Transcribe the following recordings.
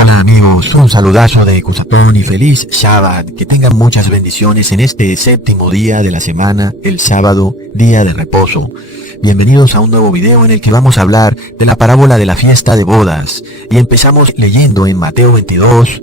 Hola amigos, un saludazo de Cusapón y feliz Shabbat. Que tengan muchas bendiciones en este séptimo día de la semana, el sábado, día de reposo. Bienvenidos a un nuevo video en el que vamos a hablar de la parábola de la fiesta de bodas. Y empezamos leyendo en Mateo 22,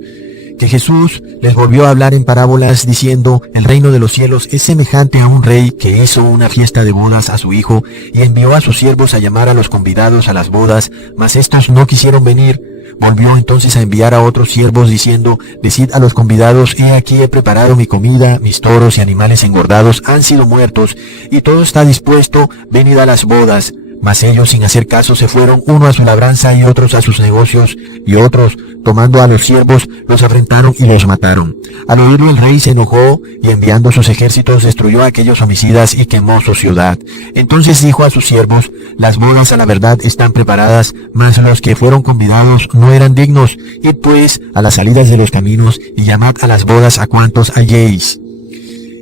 que Jesús les volvió a hablar en parábolas diciendo: el reino de los cielos es semejante a un rey que hizo una fiesta de bodas a su hijo y envió a sus siervos a llamar a los convidados a las bodas, mas estos no quisieron venir. Volvió entonces a enviar a otros siervos diciendo: decid a los convidados, he aquí he preparado mi comida, mis toros y animales engordados han sido muertos, y todo está dispuesto, venid a las bodas. Mas ellos, sin hacer caso, se fueron, uno a su labranza y otros a sus negocios, y otros, tomando a los siervos, los afrentaron y los mataron. Al oírlo el rey se enojó, y enviando sus ejércitos destruyó a aquellos homicidas y quemó su ciudad. Entonces dijo a sus siervos: las bodas a la verdad están preparadas, mas los que fueron convidados no eran dignos. Id pues a las salidas de los caminos, y llamad a las bodas a cuantos halléis.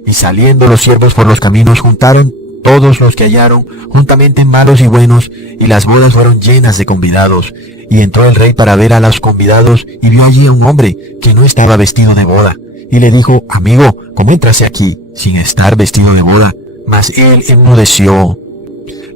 Y saliendo los siervos por los caminos, juntaron todos los que hallaron, juntamente malos y buenos, y las bodas fueron llenas de convidados. Y entró el rey para ver a los convidados, y vio allí a un hombre que no estaba vestido de boda. Y le dijo: amigo, ¿cómo entraste aquí sin estar vestido de boda? Mas él enmudeció.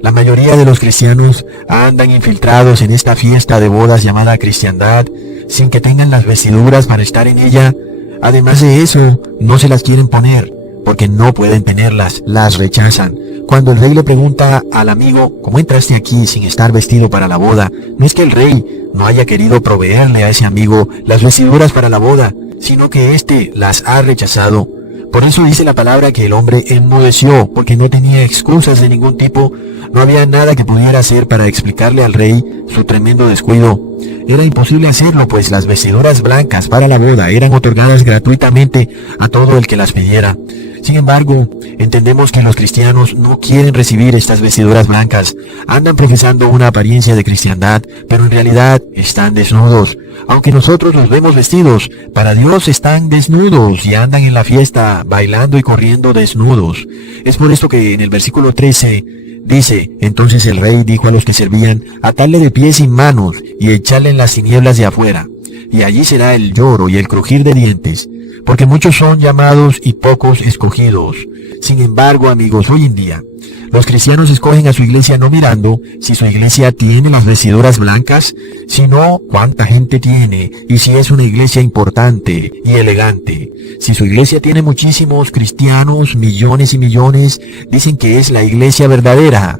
La mayoría de los cristianos andan infiltrados en esta fiesta de bodas llamada cristiandad, sin que tengan las vestiduras para estar en ella. Además de eso, no se las quieren poner, porque no pueden tenerlas, las rechazan. Cuando el rey le pregunta al amigo: ¿cómo entraste aquí sin estar vestido para la boda?, no es que el rey no haya querido proveerle a ese amigo las vestiduras para la boda, sino que éste las ha rechazado. Por eso dice la palabra que el hombre enmudeció, porque no tenía excusas de ningún tipo. No había nada que pudiera hacer para explicarle al rey su tremendo descuido. Era imposible hacerlo, pues las vestiduras blancas para la boda eran otorgadas gratuitamente a todo el que las pidiera. Sin embargo, entendemos que los cristianos no quieren recibir estas vestiduras blancas. Andan profesando una apariencia de cristiandad, pero en realidad están desnudos. Aunque nosotros los vemos vestidos, para Dios están desnudos y andan en la fiesta bailando y corriendo desnudos. Es por esto que en el versículo 13 dice: entonces el rey dijo a los que servían: atadle de pies y manos y echadle en las tinieblas de afuera, y allí será el lloro y el crujir de dientes, porque muchos son llamados y pocos escogidos. Sin embargo, amigos, hoy en día los cristianos escogen a su iglesia no mirando si su iglesia tiene las vestiduras blancas, sino cuánta gente tiene y si es una iglesia importante y elegante. Si su iglesia tiene muchísimos cristianos, millones y millones, dicen que es la iglesia verdadera.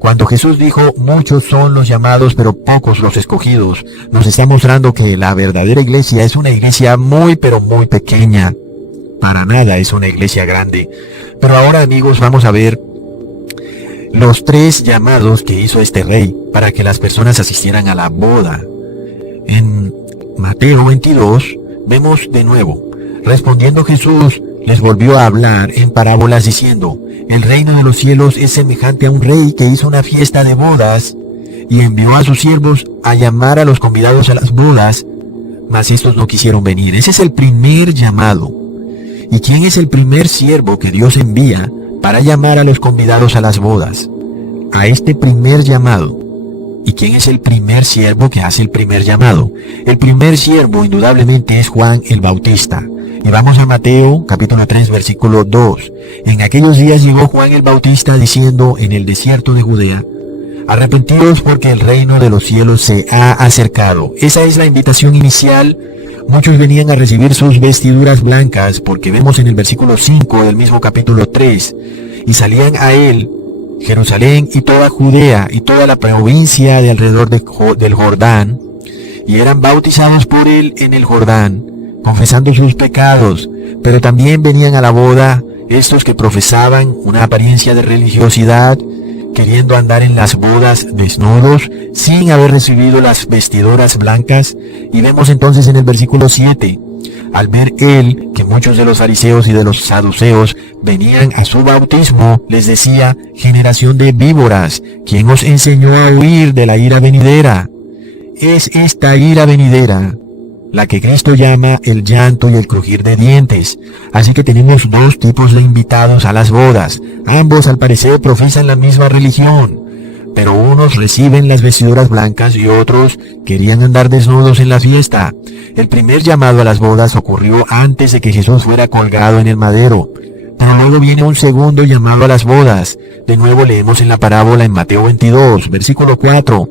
Cuando Jesús dijo: muchos son los llamados, pero pocos los escogidos, nos está mostrando que la verdadera iglesia es una iglesia muy pero muy pequeña. Para nada es una iglesia grande. Pero ahora, amigos, vamos a ver los tres llamados que hizo este rey para que las personas asistieran a la boda. En Mateo 22 vemos de nuevo: respondiendo Jesús les volvió a hablar en parábolas diciendo: el reino de los cielos es semejante a un rey que hizo una fiesta de bodas y envió a sus siervos a llamar a los convidados a las bodas, mas estos no quisieron venir. Ese es el primer llamado. ¿Y quién es el primer siervo que Dios envía para llamar a los convidados a las bodas? A este primer llamado. ¿Y quién es el primer siervo que hace el primer llamado? El primer siervo indudablemente es Juan el Bautista. Y vamos a Mateo capítulo 3 versículo 2. En aquellos días llegó Juan el Bautista diciendo en el desierto de Judea: arrepentidos porque el reino de los cielos se ha acercado. Esa es la invitación inicial. Muchos venían a recibir sus vestiduras blancas, porque vemos en el versículo 5 del mismo capítulo 3, y salían a él Jerusalén y toda Judea y toda la provincia de alrededor del Jordán, y eran bautizados por él en el Jordán, confesando sus pecados. Pero también venían a la boda estos que profesaban una apariencia de religiosidad, queriendo andar en las bodas desnudos, sin haber recibido las vestiduras blancas. Y vemos entonces en el versículo 7, al ver él que muchos de los fariseos y de los saduceos venían a su bautismo, les decía: generación de víboras, ¿quién os enseñó a huir de la ira venidera? Es esta ira venidera la que Cristo llama el llanto y el crujir de dientes. Así que tenemos dos tipos de invitados a las bodas. Ambos al parecer profesan la misma religión, pero unos reciben las vestiduras blancas y otros querían andar desnudos en la fiesta. El primer llamado a las bodas ocurrió antes de que Jesús fuera colgado en el madero. Pero luego viene un segundo llamado a las bodas. De nuevo leemos en la parábola en Mateo 22, versículo 4.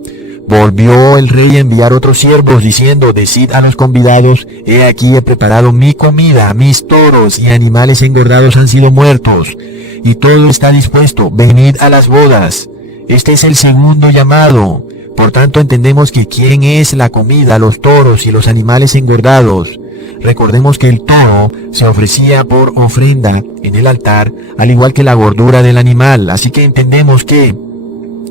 Volvió el rey a enviar otros siervos, diciendo: decid a los convidados, he aquí he preparado mi comida, mis toros y animales engordados han sido muertos, y todo está dispuesto, venid a las bodas. Este es el segundo llamado. Por tanto, entendemos que quién es la comida, los toros y los animales engordados. Recordemos que el toro se ofrecía por ofrenda en el altar, al igual que la gordura del animal. Así que entendemos que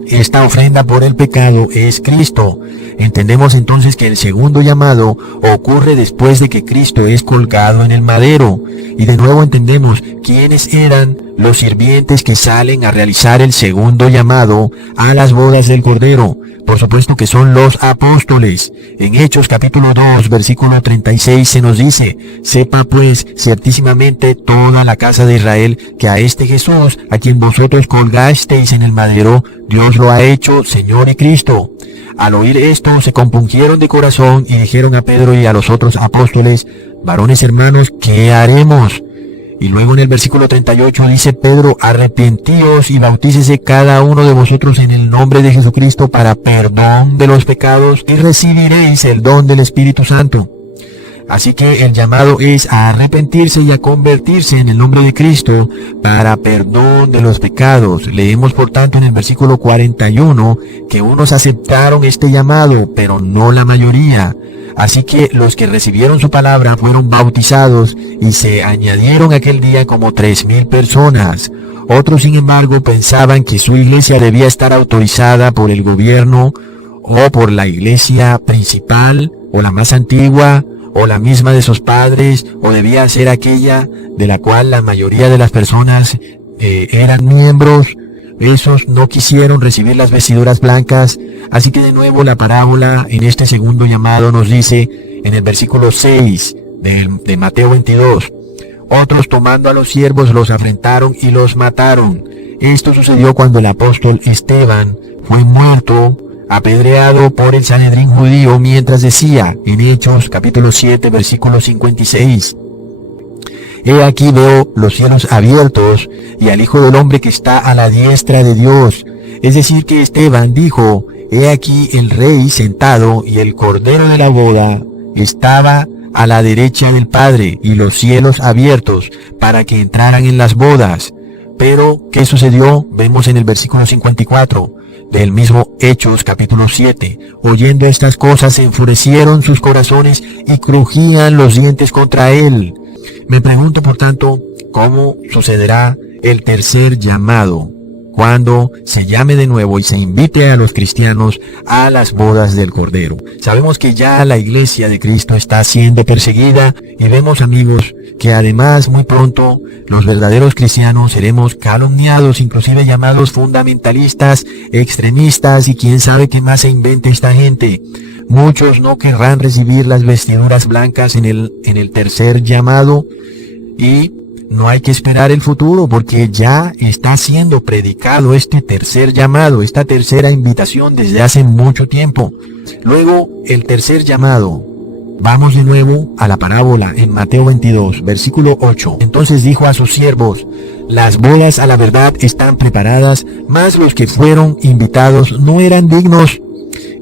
esta ofrenda por el pecado es Cristo. Entendemos entonces que el segundo llamado ocurre después de que Cristo es colgado en el madero. Y de nuevo entendemos quiénes eran los sirvientes que salen a realizar el segundo llamado a las bodas del Cordero. Por supuesto que son los apóstoles. En Hechos capítulo 2, versículo 36 se nos dice: sepa pues ciertísimamente toda la casa de Israel que a este Jesús, a quien vosotros colgasteis en el madero, Dios lo ha hecho Señor y Cristo. Al oír esto se compungieron de corazón y dijeron a Pedro y a los otros apóstoles: varones hermanos, ¿qué haremos? Y luego en el versículo 38 dice Pedro: arrepentíos y bautícese cada uno de vosotros en el nombre de Jesucristo para perdón de los pecados y recibiréis el don del Espíritu Santo. Así que el llamado es a arrepentirse y a convertirse en el nombre de Cristo para perdón de los pecados. Leemos por tanto en el versículo 41 que unos aceptaron este llamado, pero no la mayoría. Así que los que recibieron su palabra fueron bautizados y se añadieron aquel día como 3,000 personas. Otros, sin embargo, pensaban que su iglesia debía estar autorizada por el gobierno o por la iglesia principal o la más antigua o la misma de sus padres, o debía ser aquella de la cual la mayoría de las personas eran miembros. Esos no quisieron recibir las vestiduras blancas. Así que de nuevo la parábola en este segundo llamado nos dice en el versículo 6 de Mateo 22: otros tomando a los siervos los afrentaron y los mataron. Esto sucedió cuando el apóstol Esteban fue muerto, apedreado por el Sanedrín judío, mientras decía en Hechos capítulo 7 versículo 56: he aquí veo los cielos abiertos y al Hijo del Hombre que está a la diestra de Dios. Es decir, que Esteban dijo: he aquí el Rey sentado y el Cordero de la boda estaba a la derecha del Padre y los cielos abiertos para que entraran en las bodas. Pero, ¿qué sucedió? Vemos en el versículo 54 del mismo Hechos capítulo 7. Oyendo estas cosas se enfurecieron sus corazones y crujían los dientes contra él. Me pregunto, por tanto, ¿cómo sucederá el tercer llamado cuando se llame de nuevo y se invite a los cristianos a las bodas del Cordero? Sabemos que ya la iglesia de Cristo está siendo perseguida y vemos, amigos, que además muy pronto los verdaderos cristianos seremos calumniados, inclusive llamados fundamentalistas, extremistas y quién sabe qué más se invente esta gente. Muchos no querrán recibir las vestiduras blancas en el tercer llamado, y no hay que esperar el futuro porque ya está siendo predicado este tercer llamado, esta tercera invitación desde hace mucho tiempo. Luego, el tercer llamado. Vamos de nuevo a la parábola en Mateo 22, versículo 8. Entonces dijo a sus siervos: las bodas a la verdad están preparadas, mas los que fueron invitados no eran dignos.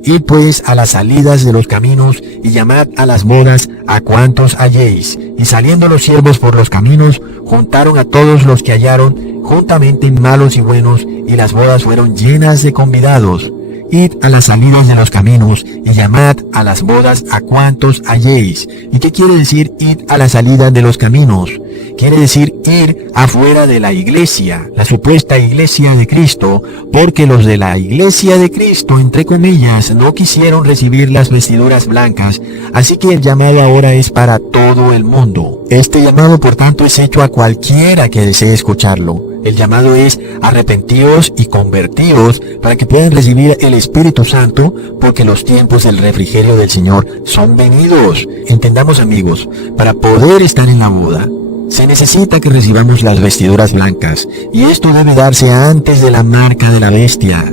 Id pues a las salidas de los caminos y llamad a las bodas a cuantos halléis. Y saliendo los siervos por los caminos, juntaron a todos los que hallaron, juntamente malos y buenos, y las bodas fueron llenas de convidados. Id a las salidas de los caminos y llamad a las bodas a cuantos halléis. ¿Y qué quiere decir id a la salida de los caminos? Quiere decir ir afuera de la iglesia, la supuesta iglesia de Cristo, porque los de la iglesia de Cristo, entre comillas, no quisieron recibir las vestiduras blancas, así que el llamado ahora es para todo el mundo. Este llamado, por tanto, es hecho a cualquiera que desee escucharlo. El llamado es arrepentíos y convertíos para que puedan recibir el Espíritu Santo, porque los tiempos del refrigerio del Señor son venidos. Entendamos, amigos, para poder estar en la boda, se necesita que recibamos las vestiduras blancas, y esto debe darse antes de la marca de la bestia.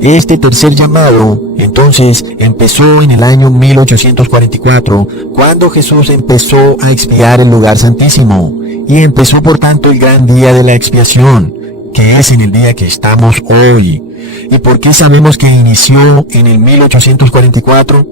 Este tercer llamado, entonces, empezó en el año 1844, cuando Jesús empezó a expiar el lugar santísimo, y empezó por tanto el gran día de la expiación, que es en el día que estamos hoy. ¿Y por qué sabemos que inició en el 1844?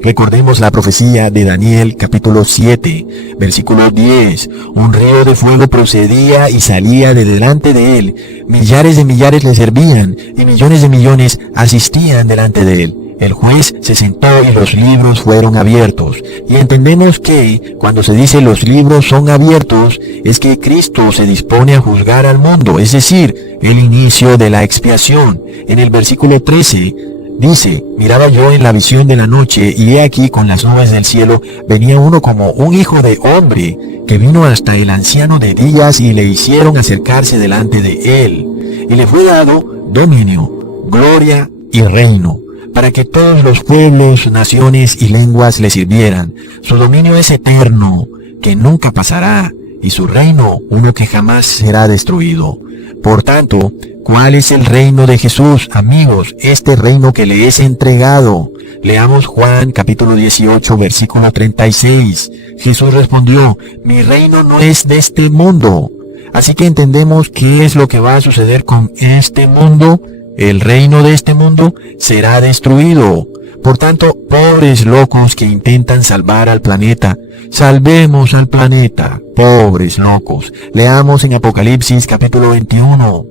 Recordemos la profecía de Daniel capítulo 7, versículo 10. Un río de fuego procedía y salía de delante de él. Millares de millares le servían y millones de millones asistían delante de él. El juez se sentó y los libros fueron abiertos. Y entendemos que cuando se dice los libros son abiertos, es que Cristo se dispone a juzgar al mundo, es decir, el inicio de la expiación. En el versículo 13, dice, miraba yo en la visión de la noche, y he aquí con las nubes del cielo venía uno como un hijo de hombre, que vino hasta el anciano de días y le hicieron acercarse delante de él. Y le fue dado dominio, gloria y reino, para que todos los pueblos, naciones y lenguas le sirvieran. Su dominio es eterno, que nunca pasará, y su reino uno que jamás será destruido. Por tanto, ¿cuál es el reino de Jesús, amigos? Este reino que le es entregado. Leamos Juan capítulo 18, versículo 36. Jesús respondió, mi reino no es de este mundo. Así que entendemos qué es lo que va a suceder con este mundo. El reino de este mundo será destruido. Por tanto, pobres locos que intentan salvar al planeta, salvemos al planeta, pobres locos. Leamos en Apocalipsis capítulo 21.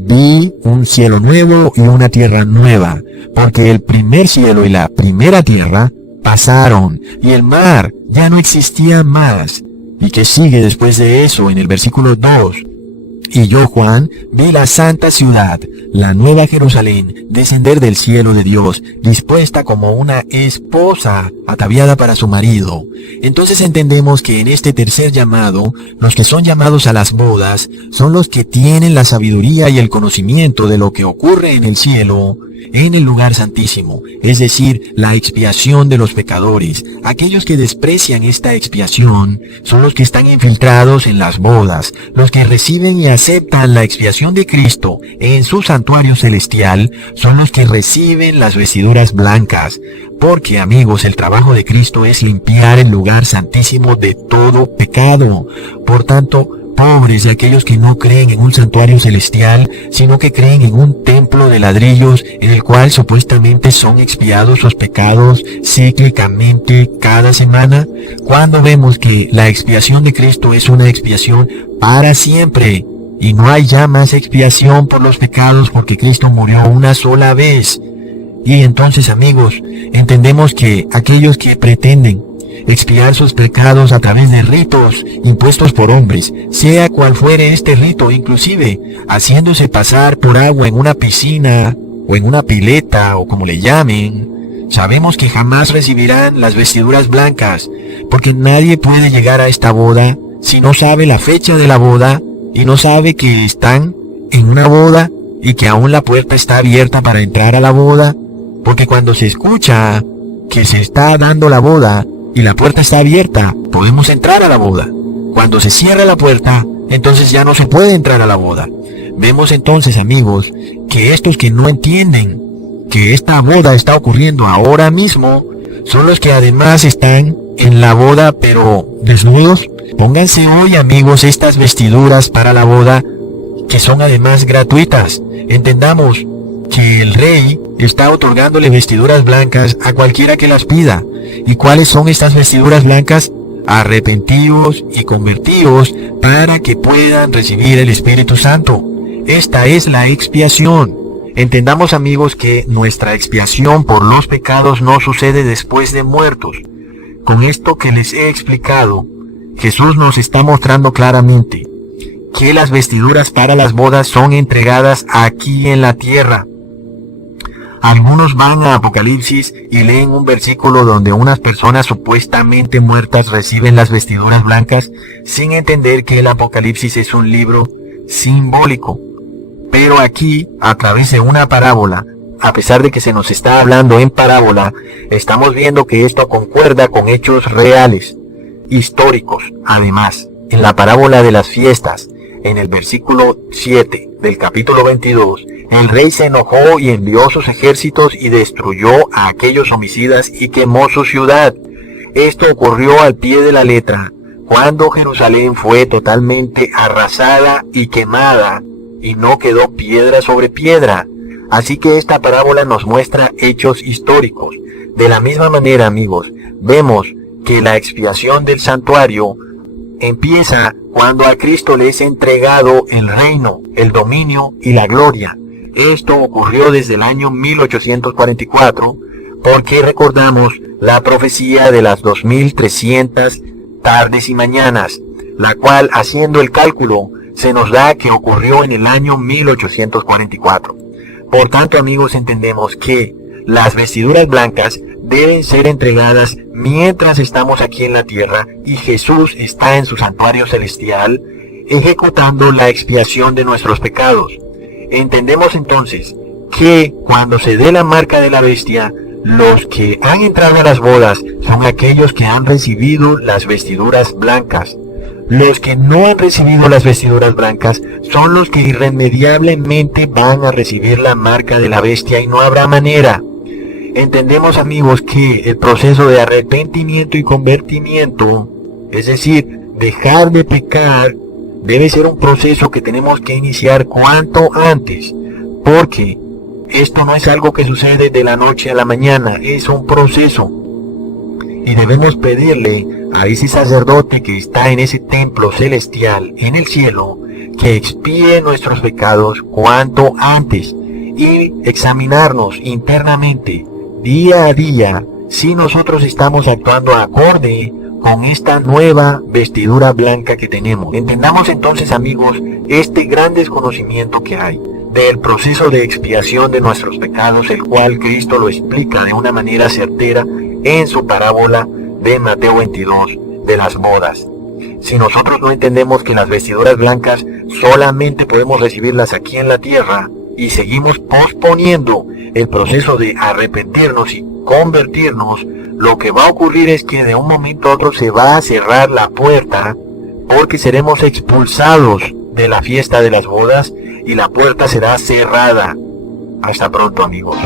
Vi un cielo nuevo y una tierra nueva, porque el primer cielo y la primera tierra pasaron, y el mar ya no existía más. ¿Y qué sigue después de eso en el versículo 2? Y yo, Juan, vi la santa ciudad, la nueva Jerusalén, descender del cielo de Dios, dispuesta como una esposa ataviada para su marido. Entonces entendemos que en este tercer llamado, los que son llamados a las bodas, son los que tienen la sabiduría y el conocimiento de lo que ocurre en el cielo, en el lugar santísimo, es decir, la expiación de los pecadores. Aquellos que desprecian esta expiación son los que están infiltrados en las bodas, los que reciben y aceptan la expiación de Cristo en su santuario celestial, son los que reciben las vestiduras blancas. Porque, amigos, el trabajo de Cristo es limpiar el lugar santísimo de todo pecado. Por tanto, pobres de aquellos que no creen en un santuario celestial, sino que creen en un templo de ladrillos en el cual supuestamente son expiados sus pecados cíclicamente cada semana, cuando vemos que la expiación de Cristo es una expiación para siempre, y no hay ya más expiación por los pecados porque Cristo murió una sola vez. Y entonces, amigos, entendemos que aquellos que pretenden expiar sus pecados a través de ritos impuestos por hombres, sea cual fuere este rito, inclusive haciéndose pasar por agua en una piscina o en una pileta o como le llamen, sabemos que jamás recibirán las vestiduras blancas, porque nadie puede llegar a esta boda si no sabe la fecha de la boda y no sabe que están en una boda y que aún la puerta está abierta para entrar a la boda, porque cuando se escucha que se está dando la boda y la puerta está abierta, podemos entrar a la boda. Cuando se cierra la puerta, entonces ya no se puede entrar a la boda. Vemos entonces, amigos, que estos que no entienden que esta boda está ocurriendo ahora mismo, son los que además están en la boda pero desnudos. Pónganse hoy, amigos, estas vestiduras para la boda, que son además gratuitas. Entendamos que el rey está otorgándole vestiduras blancas a cualquiera que las pida. ¿Y cuáles son estas vestiduras blancas? Arrepentíos y convertíos para que puedan recibir el Espíritu Santo. Esta es la expiación. Entendamos, amigos, que nuestra expiación por los pecados no sucede después de muertos. Con esto que les he explicado, Jesús nos está mostrando claramente que las vestiduras para las bodas son entregadas aquí en la tierra. Algunos van a Apocalipsis y leen un versículo donde unas personas supuestamente muertas reciben las vestiduras blancas, sin entender que el Apocalipsis es un libro simbólico. Pero aquí, a través de una parábola, a pesar de que se nos está hablando en parábola, estamos viendo que esto concuerda con hechos reales, históricos, además. En la parábola de las fiestas, en el versículo 7 del capítulo 22, el rey se enojó y envió sus ejércitos y destruyó a aquellos homicidas y quemó su ciudad. Esto ocurrió al pie de la letra, cuando Jerusalén fue totalmente arrasada y quemada, y no quedó piedra sobre piedra. Así que esta parábola nos muestra hechos históricos. De la misma manera, amigos, vemos que la expiación del santuario empieza cuando a Cristo le es entregado el reino, el dominio y la gloria. Esto ocurrió desde el año 1844, porque recordamos la profecía de las 2300 tardes y mañanas, la cual, haciendo el cálculo, se nos da que ocurrió en el año 1844. Por tanto, amigos, entendemos que las vestiduras blancas deben ser entregadas mientras estamos aquí en la tierra y Jesús está en su santuario celestial, ejecutando la expiación de nuestros pecados. Entendemos entonces que cuando se dé la marca de la bestia, los que han entrado a las bodas son aquellos que han recibido las vestiduras blancas. Los que no han recibido las vestiduras blancas son los que irremediablemente van a recibir la marca de la bestia y no habrá manera. Entendemos, amigos, que el proceso de arrepentimiento y convertimiento, es decir, dejar de pecar, debe ser un proceso que tenemos que iniciar cuanto antes, porque esto no es algo que sucede de la noche a la mañana, es un proceso. Y debemos pedirle a ese sacerdote que está en ese templo celestial, en el cielo, que expíe nuestros pecados cuanto antes y examinarnos internamente, día a día, si nosotros estamos actuando acorde con esta nueva vestidura blanca que tenemos. Entendamos entonces, amigos, este gran desconocimiento que hay del proceso de expiación de nuestros pecados, el cual Cristo lo explica de una manera certera en su parábola de Mateo 22 de las bodas. Si nosotros no entendemos que las vestiduras blancas solamente podemos recibirlas aquí en la tierra y seguimos posponiendo el proceso de arrepentirnos y convertirnos, lo que va a ocurrir es que de un momento a otro se va a cerrar la puerta, porque seremos expulsados de la fiesta de las bodas y la puerta será cerrada. Hasta pronto, amigos.